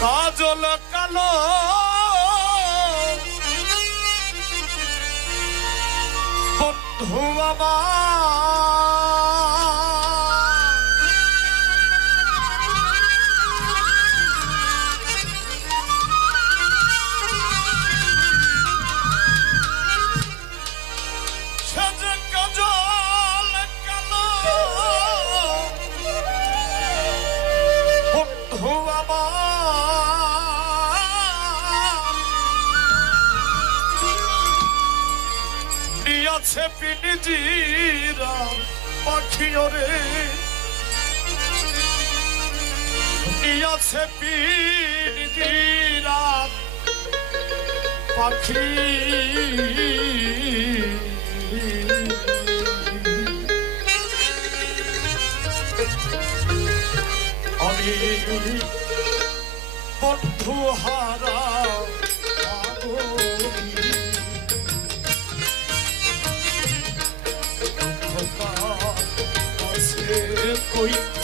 কাজল কালো বন্ধু শিয়রে দিয়াছে পীরা পাখি। আমি বন্ধু হারা hoy.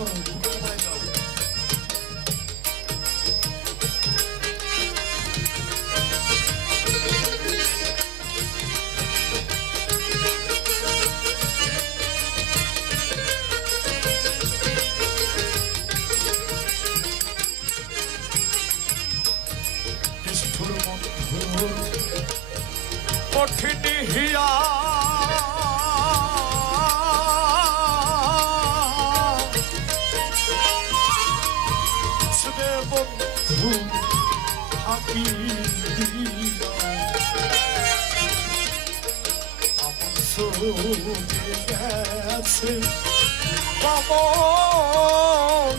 먹는 거. রে বন্ধু থাকি আমার সঙ্গে গেছে বামন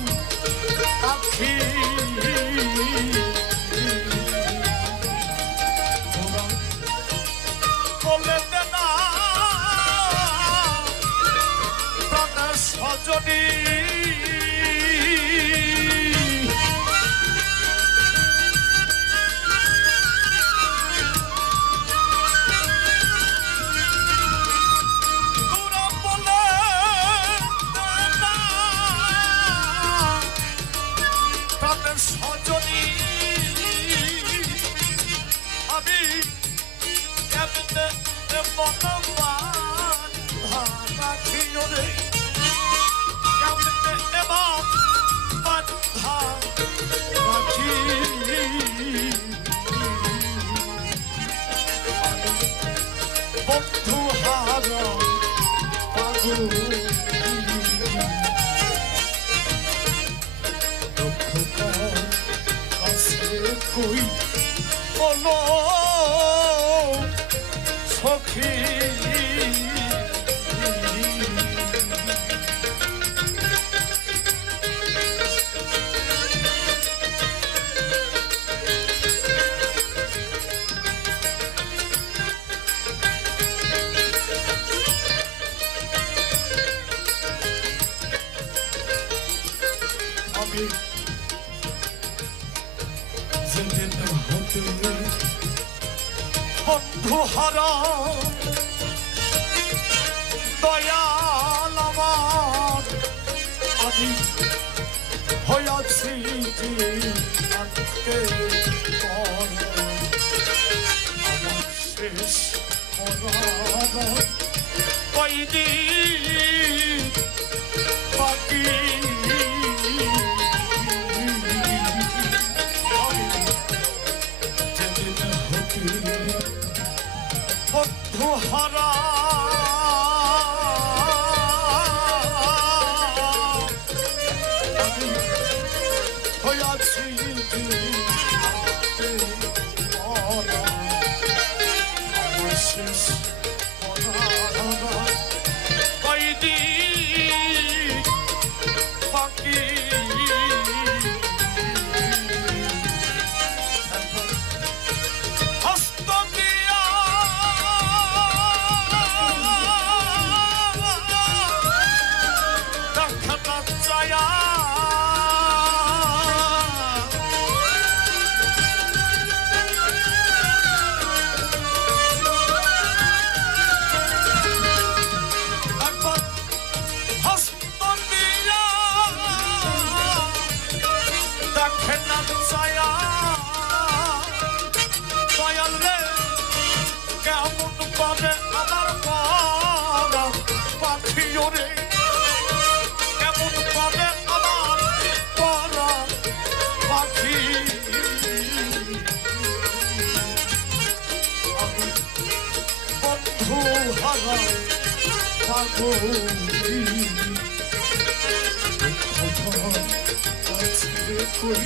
পাখি তোরা বলে হতে অন্ধহারা দয়াল আমার আমি হয়েছি আজকে আমার শেষ কয়দিন ওরে কেমন কবে আমার পাখি বন্ধু হারা পাগল করি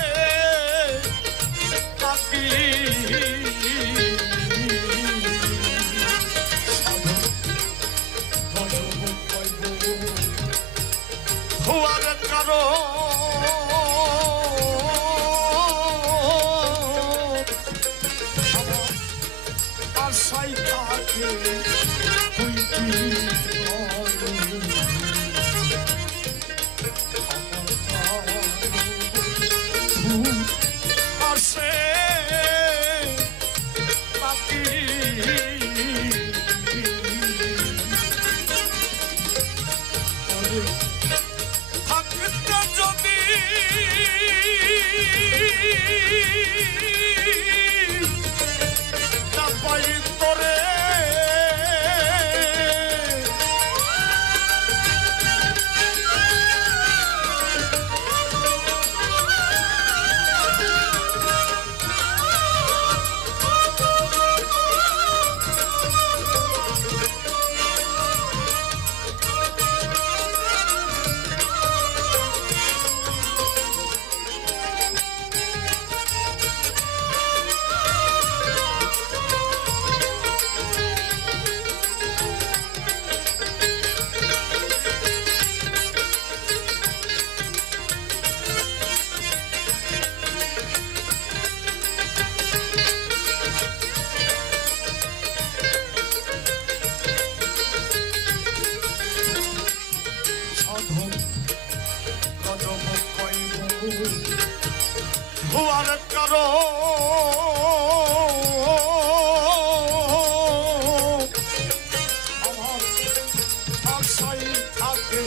Torres. হওয়ার কারণ। আমার আশাই থাকে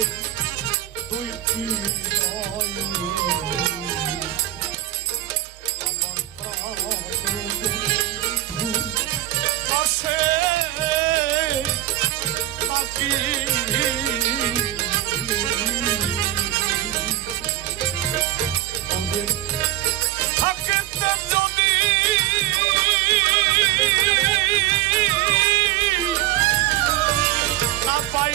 তুই কি হয়।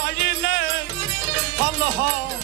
Aline Allah.